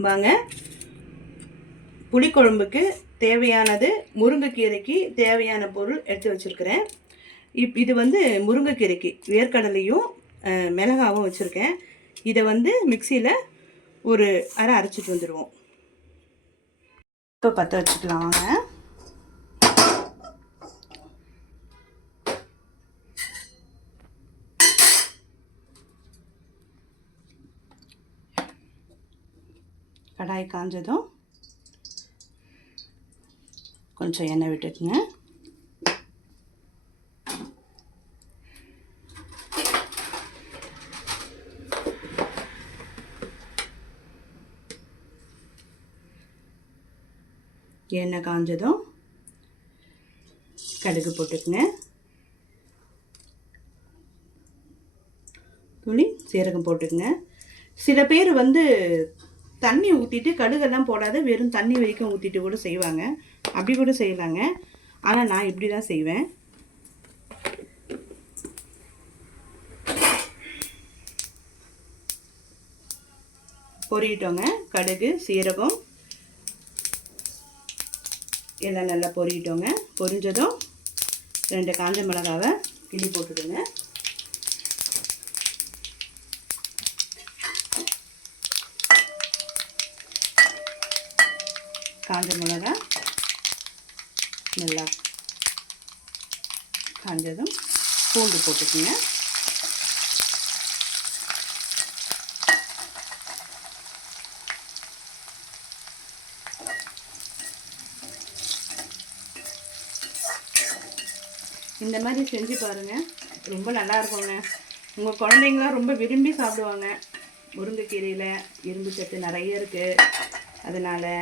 வாங்க, புளிக்குழம்புக்கு தேவையானது, முருங்கைக்கீரைக்கு தேவையான பொருள் எடுத்து வச்சுருக்கிறேன். இது முருங்கைக்கீரைக்கு வேர்க்கடலையும் மிளகாவும் வச்சுருக்கேன். இதை மிக்சியில் ஒரு அரை அரைச்சிட்டு வந்துடுவோம். இப்போ பற்ற வச்சுக்கலாம் வாங்க. கடாய் காஞ்சதும் கொஞ்சம் எண்ணெய் விட்டுக்குங்க. எண்ணெய் காஞ்சதும் கடுகு போட்டுக்குங்க. துளி சீரகம் போட்டுக்குங்க. சில பேர் தண்ணி ஊற்றிட்டு கடுகெல்லாம் போடாத வெறும் தண்ணி வரைக்கும் ஊற்றிட்டு கூட செய்வாங்க. அப்படி கூட செய்யலாங்க. ஆனால் நான் இப்படி தான் செய்வேன். பொரியிட்டோங்க. கடுகு சீரகம் எல்லாம் நல்லா பொரியிட்டோங்க. பொரிஞ்சதும் 2 காஞ்ச மிளகாவை கிள்ளி போட்டுடுங்க. காஞ்ச மிளகா நல்லா காஞ்சதும் பூண்டு போட்டுக்குங்க. இந்த மாதிரி செஞ்சு பாருங்கள், ரொம்ப நல்லா இருக்குங்க. உங்கள் குழந்தைங்களாம் ரொம்ப விரும்பி சாப்பிடுவாங்க. முருங்கைக்கீரையில் இரும்பு சத்து நிறைய இருக்குது. அதனால்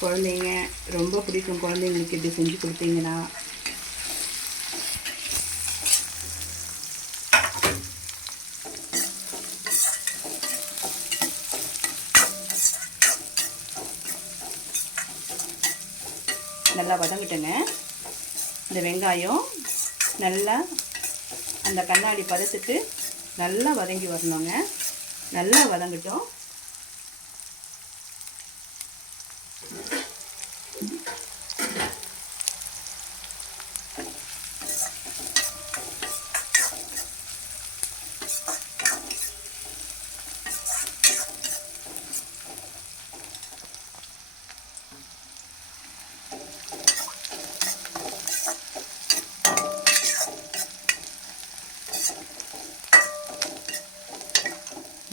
குழந்தைங்க ரொம்ப பிடிக்கும். குழந்தைங்களுக்கு இப்படி செஞ்சு கொடுத்தீங்கன்னா நல்லா வதங்கிட்டேங்க. இந்த வெங்காயம் நல்லா அந்த கண்ணாடி பதத்துக்கு நல்லா வதங்கி வரணுங்க. நல்லா வதங்கட்டும்.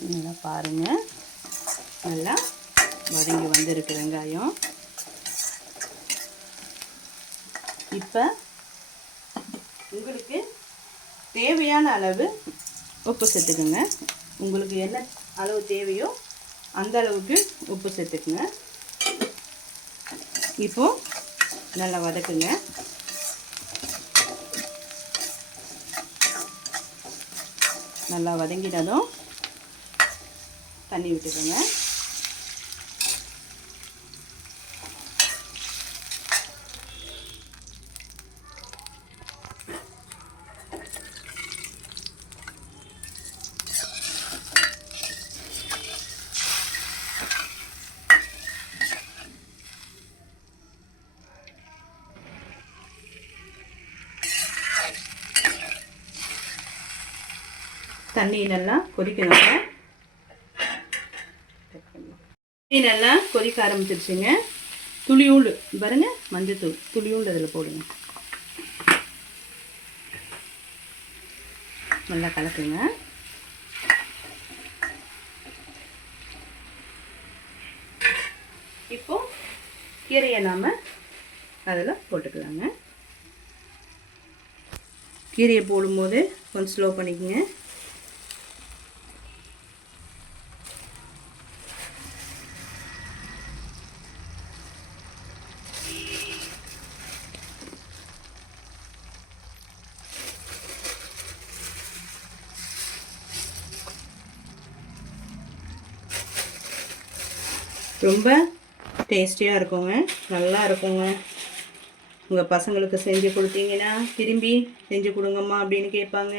நல்லா பாருங்கள், நல்லா வதங்கி வந்திருக்கு வெங்காயம். இப்போ உங்களுக்கு தேவையான அளவு உப்பு சேர்த்துக்குங்க. உங்களுக்கு என்ன அளவு தேவையோ அந்த அளவுக்கு உப்பு சேர்த்துக்குங்க. இப்போது நல்லா வதக்குங்க. நல்லா வதங்கிட்டதும் தண்ணி விட்டுக்கோங்க. தண்ணி நல்லா கொதிக்கணுங்க. தண்ணி நல்லா கொதிக்க ஆரம்பிச்சிருச்சுங்க. துளியூண்டு பாருங்க, மஞ்சத்தூள் துளியூண்டு அதில் போடுங்க. நல்லா கலக்குங்க. இப்போ கீரையை நாம் அதில் போட்டுக்கலாங்க. கீரையை போடும்போது கொஞ்சம் ஸ்லோ பண்ணிக்கோங்க. ரொம்ப டேஸ்டியாக இருக்குங்க, நல்லா இருக்குங்க. உங்கள் பசங்களுக்கு செஞ்சு கொடுத்தீங்கன்னா திரும்பி செஞ்சு கொடுங்கம்மா அப்படின்னு கேட்பாங்க.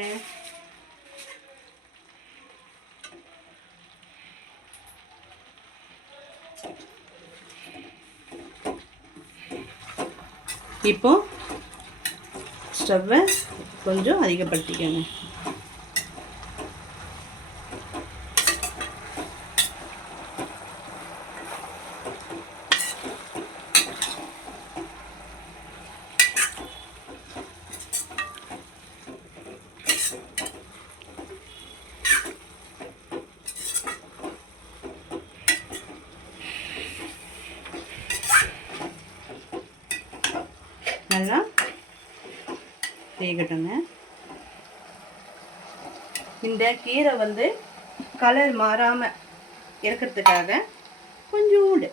இப்போ ஸ்டவ்வை கொஞ்சம் அதிகப்படுத்திக்கோங்க. நல்லா வேகட்டுங்க. இந்த கீரை வந்து கலர் மாறாமல் இருக்கிறதுக்காக கொஞ்சோண்டு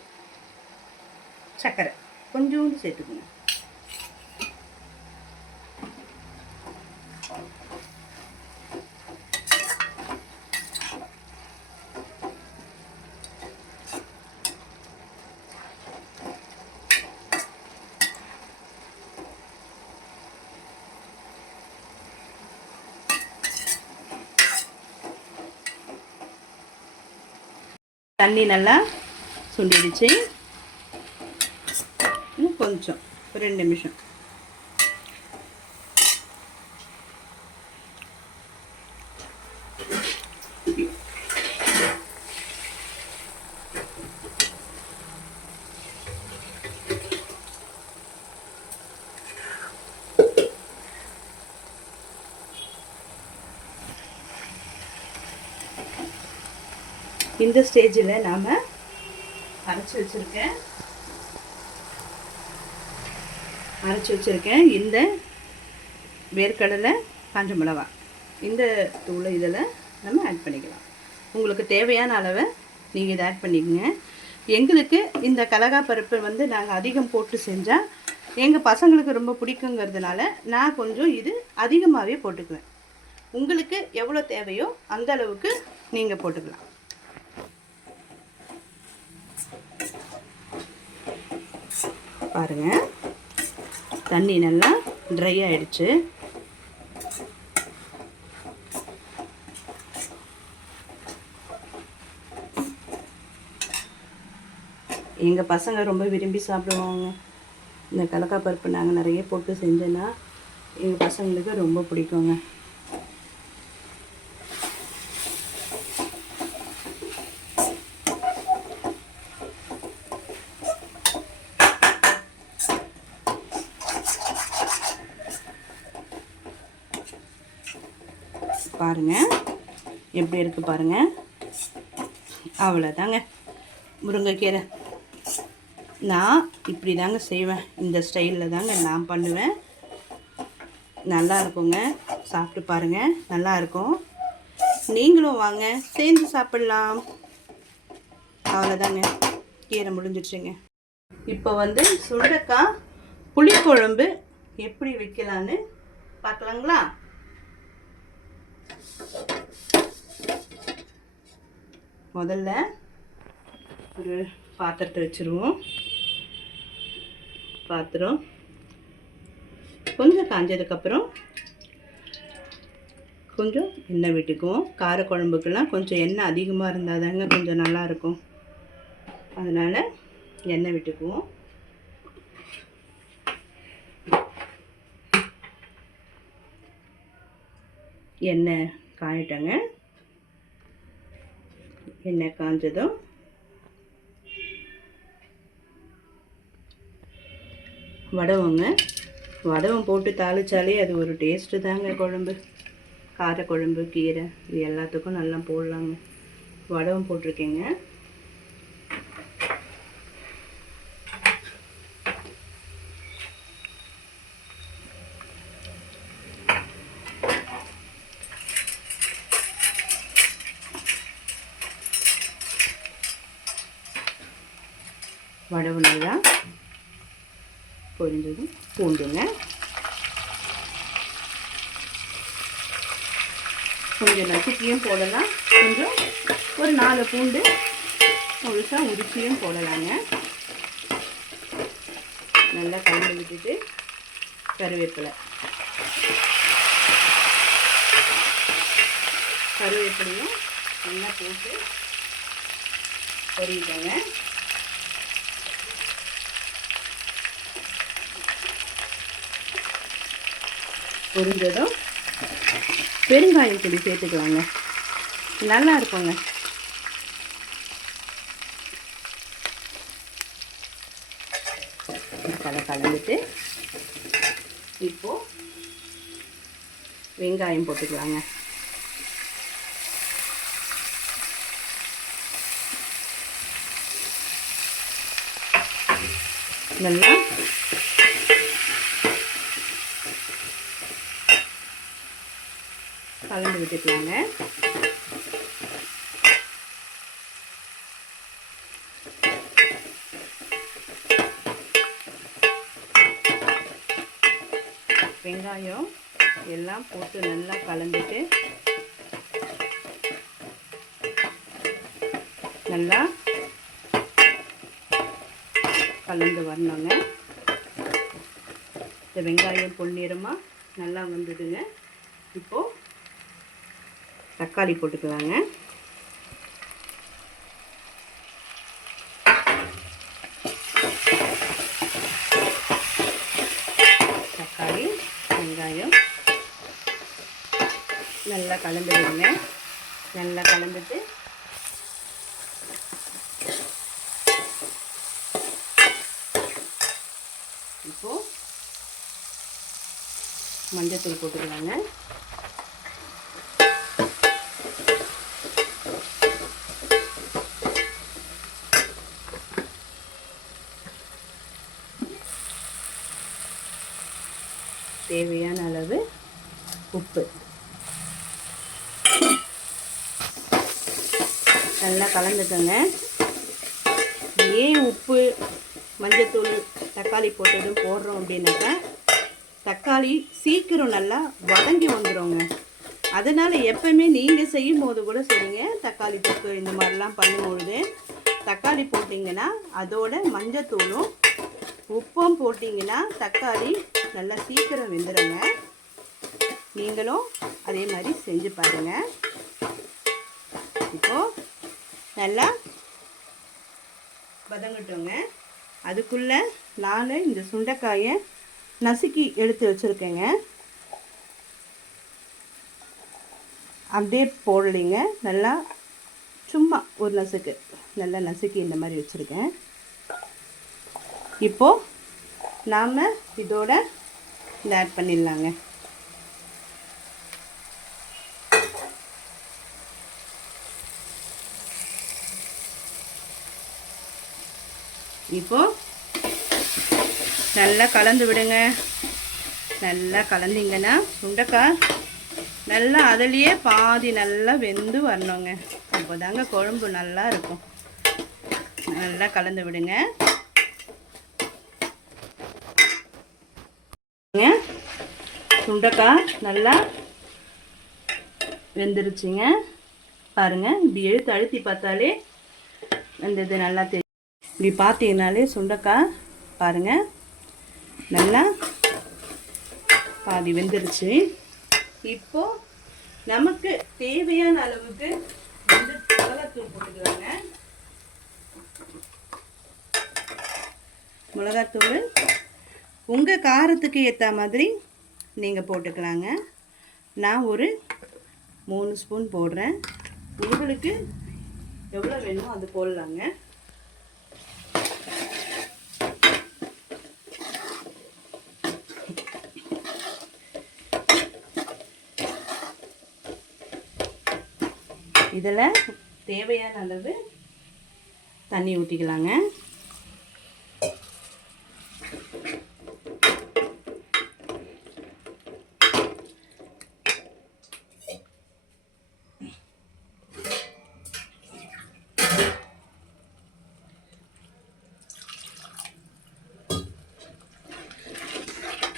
சர்க்கரை கொஞ்சோண்டு சேர்த்துக்கணும். தண்ணி நல்லா சுண்டிடுச்சு. இன்னும் கொஞ்சம் ஒரு 2 நிமிஷம். இந்த ஸ்டேஜில் நாம் அரைச்சி வச்சுருக்கேன் இந்த வேர்க்கடலை காஞ்ச மிளகா இந்த தூளை இதில் நம்ம ஆட் பண்ணிக்கலாம். உங்களுக்கு தேவையான அளவை நீங்கள் இதை ஆட் பண்ணிக்கோங்க. எங்களுக்கு இந்த கடலைக்காய் பருப்பு வந்து நாங்கள் அதிகம் போட்டு செஞ்சால் எங்கள் பசங்களுக்கு ரொம்ப பிடிக்குங்கிறதுனால நான் கொஞ்சம் இது அதிகமாகவே போட்டுக்குவேன். உங்களுக்கு எவ்வளோ தேவையோ அந்த அளவுக்கு நீங்கள் போட்டுக்கலாம். பாருங்கள், தண்ணி நல்லா ட்ரை ஆகிடுச்சு. எங்கள் பசங்க ரொம்ப விரும்பி சாப்பிடுவாங்க. இந்த கடலைக்காய் பருப்பு நாங்கள் நிறைய போட்டு செஞ்சோன்னா எங்கள் பசங்களுக்கு ரொம்ப பிடிக்குங்க. பாருங்கள் எப்படி இருக்குது பாருங்கள். அவ்வளோதாங்க முருங்கைக்கீரை. நான் இப்படி தாங்க செய்வேன். இந்த ஸ்டைலில் தாங்க நான் பண்ணுவேன். நல்லா இருக்குங்க. சாப்பிட்டு பாருங்கள், நல்லாயிருக்கும். நீங்களும் வாங்க சேர்ந்து சாப்பிட்லாம். அவ்வளோதாங்க, கீரை முடிஞ்சிடுச்சுங்க. இப்போ வந்து சுண்டைக்காய் புளிக்குழம்பு எப்படி வைக்கலான்னு பார்க்கலாங்களா? முதல்ல ஒரு பாத்திரத்தை வச்சுருவோம். பாத்திரம் கொஞ்சம் காஞ்சதுக்கப்புறம் கொஞ்சம் எண்ணெய் விட்டுக்குவோம். காரக்குழம்புக்கெல்லாம் கொஞ்சம் எண்ணெய் அதிகமாக இருந்தால் தாங்க கொஞ்சம் நல்லாயிருக்கும். அதனால் எண்ணெய் விட்டுக்குவோம். எண்ணெய் காயட்டங்க. எண்ணெய் காஞ்சதும் வடவங்க. வடவம் போட்டு தாளிச்சாலே அது ஒரு டேஸ்ட்டு தாங்க. குழம்பு, காரக்குழம்பு, கீரை இது எல்லாத்துக்கும் நல்லா போடலாங்க. வடவம் போட்டிருக்கேங்க. வடவு நல்லா பொரிஞ்சதும் பூண்டுங்க. கொஞ்சம் நசுக்கியும் போடலாம். கொஞ்சம் ஒரு 4 பூண்டு முழுசாக உரிச்சியும் போடலாங்க. நல்லா கலந்து விட்டுட்டு கருவேப்பிலையும் நல்லா போட்டு பொரியிட்டேங்க. பொரிஞ்சதும் பெருங்காயம் பொடி சேர்த்துக்கலாங்க. நல்லா இருக்குங்க. கலந்துட்டு இப்போது வெங்காயம் போட்டுக்கலாங்க. நல்லா கலந்து விட்டுக்கலாங்க. வெங்காயம் எல்லாம் போட்டு நல்லா கலந்துட்டு நல்லா கலந்து வரணுங்க. இந்த வெங்காயம் பொன்னிறமாக நல்லா வந்துடுங்க. இப்போது தக்காளி போட்டுக்கலாங்க. தக்காளி வெங்காயம் நல்லா கலந்து விடுங்க. நல்லா கலந்துட்டு இப்போது மஞ்சத்தூள் போட்டுக்கலாங்க. தேவையான அளவு உப்பு நல்லா கலந்துக்கோங்க. ஏன் உப்பு மஞ்சத்தூள் தக்காளி போட்டதும் போடுறோம் அப்படின்னாக்கா தக்காளி சீக்கிரம் நல்லா வதங்கி வந்துடுங்க. அதனால் எப்பவுமே நீங்கள் செய்யும் போது கூட சரிங்க, தக்காளி தொக்கு இந்த மாதிரிலாம் பண்ணும்பொழுது தக்காளி போட்டிங்கன்னா அதோட மஞ்சத்தூளும் உப்பும் போட்டிங்கன்னா தக்காளி நல்லா சீக்கிரம் வெந்துடுங்க. நீங்களும் அதே மாதிரி செஞ்சு பாருங்கள். இப்போது நல்லா வதங்கட்டோங்க. அதுக்குள்ளே நான் இந்த சுண்டைக்காயை நசுக்கி எடுத்து வச்சுருக்கேங்க. அப்படியே போடலைங்க, நல்லா சும்மா ஒரு நசுக்கு நல்லா நசுக்கி இந்த மாதிரி வச்சுருக்கேன். இப்போது நாம் இதோட இதை ஆட் பண்ணிடலாங்க. இப்போது நல்லா கலந்து விடுங்க. நல்லா கலந்திங்கன்னா சுண்டைக்காய் நல்லா அதுலேயே பாதி நல்லா வெந்து வரணுங்க. அப்போ தாங்க குழம்பு நல்லா இருக்கும். நல்லா கலந்து விடுங்க. சுண்டைக்காய் நல்லா வெந்துருச்சுங்க. பாருங்கள், இப்படி எடுத்து அழுத்தி பார்த்தாலே வெந்தது நல்லா தெரியும். இப்படி பார்த்தீங்கனாலே சுண்டைக்காய் பாருங்கள் நல்லா பாதி வெந்துருச்சு. இப்போது நமக்கு தேவையான அளவுக்கு வந்து மிளகாத்தூள் போட்டுக்கலாங்க. மிளகாத்தூள் உங்கள் காரத்துக்கு ஏற்ற மாதிரி நீங்கள் போட்டுக்கலாங்க. நான் ஒரு 3 ஸ்பூன் போடுறேன். உங்களுக்கு எவ்வளோ வேணுமோ அது போடலாங்க. இதில் தேவையான அளவு தண்ணி ஊற்றிக்கலாங்க.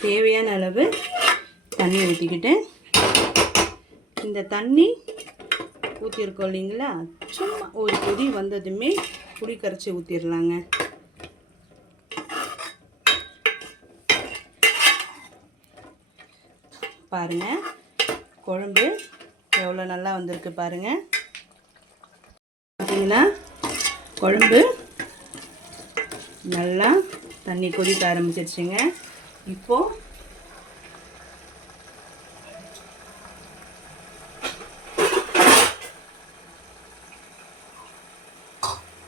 தேவையான அளவு தண்ணி ஊற்றிக்கிட்டு இந்த தண்ணி ஊற்றிருக்கோம் இல்லைங்களா, சும்மா ஒரு கொதி வந்ததுமே புளி கரைச்சி ஊற்றிடலாங்க. பாருங்கள் குழம்பு எவ்வளோ நல்லா வந்திருக்கு பாருங்கள். பார்த்தீங்கன்னா குழம்பு நல்லா தண்ணி கொதிக்க ஆரம்பிச்சிருச்சுங்க. இப்போது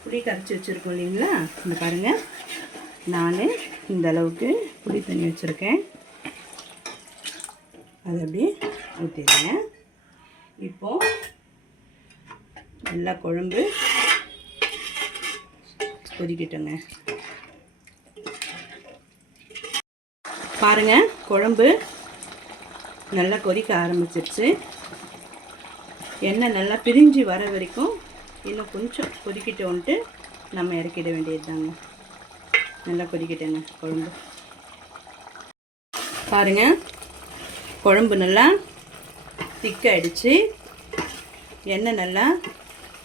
புளி கரைச்சி வச்சுருக்கோம் இல்லைங்களா, இந்த பாருங்கள், நான் இந்த அளவுக்கு புளி தண்ணி வச்சுருக்கேன். அதை அப்படியே ஊற்றிடுங்க. இப்போது நல்லா குழம்பு கொதிக்கிட்டோங்க. பாருங்கள், குழம்பு நல்லா கொதிக்க ஆரம்பிச்சிருச்சு. எண்ணெய் நல்லா பிரிஞ்சு வர வரைக்கும் இன்னும் கொஞ்சம் கொதிக்கிட்டோன்ட்டு நம்ம இறக்கிட வேண்டியது தாங்க. நல்லா கொதிக்கிட்டேங்க குழம்பு. பாருங்கள், குழம்பு நல்லா திக்காயிடுச்சு. எண்ணெய் நல்லா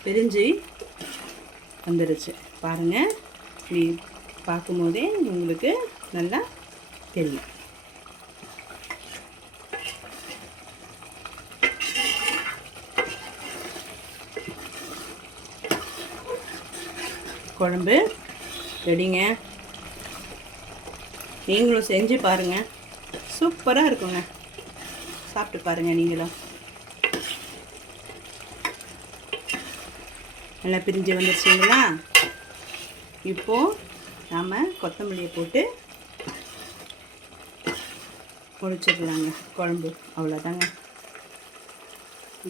பிரிஞ்சு வந்துடுச்சு. பாருங்கள், இப்படி பார்க்கும்போதே உங்களுக்கு நல்லா தெரியும். குழம்பு ரெடிங்க. நீங்களும் செஞ்சு பாருங்கள், சூப்பராக இருக்குங்க. சாப்பிட்டு பாருங்கள் நீங்களும். நல்லா பிரிஞ்சு வந்துருச்சுங்களா? இப்போது நாம் கொத்தமல்லியை போட்டு முடிச்சிடலாங்க குழம்பு. அவ்வளோதாங்க.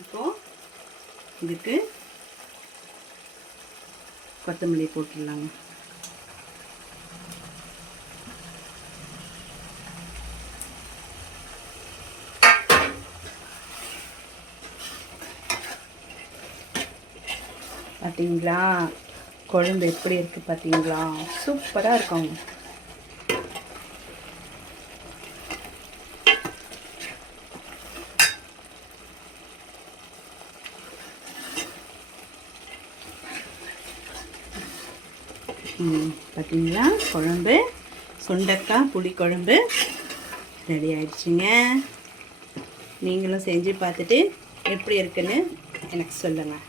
இப்போது இதுக்கு கொத்தமல்லி போட்டுடலாங்க. பார்த்தீங்களா குழம்பு எப்படி இருக்குது? பார்த்தீங்களா, சூப்பராக இருக்குங்க. பார்த்தீங்களா, குழம்பு சுண்டக்காய் புளிக்குழம்பு ரெடி ஆயிடுச்சுங்க. நீங்களும் செஞ்சு பார்த்துட்டு எப்படி இருக்குன்னு எனக்கு சொல்லுங்கள்.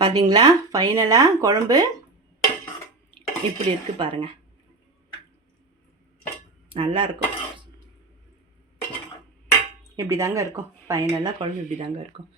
பார்த்தீங்களா, ஃபைனலாக குழம்பு இப்படி இருக்குது பாருங்கள். நல்லாயிருக்கும். இப்படி தாங்க இருக்கும். ஃபைனலாக குழம்பு இப்படி தாங்க இருக்கும்.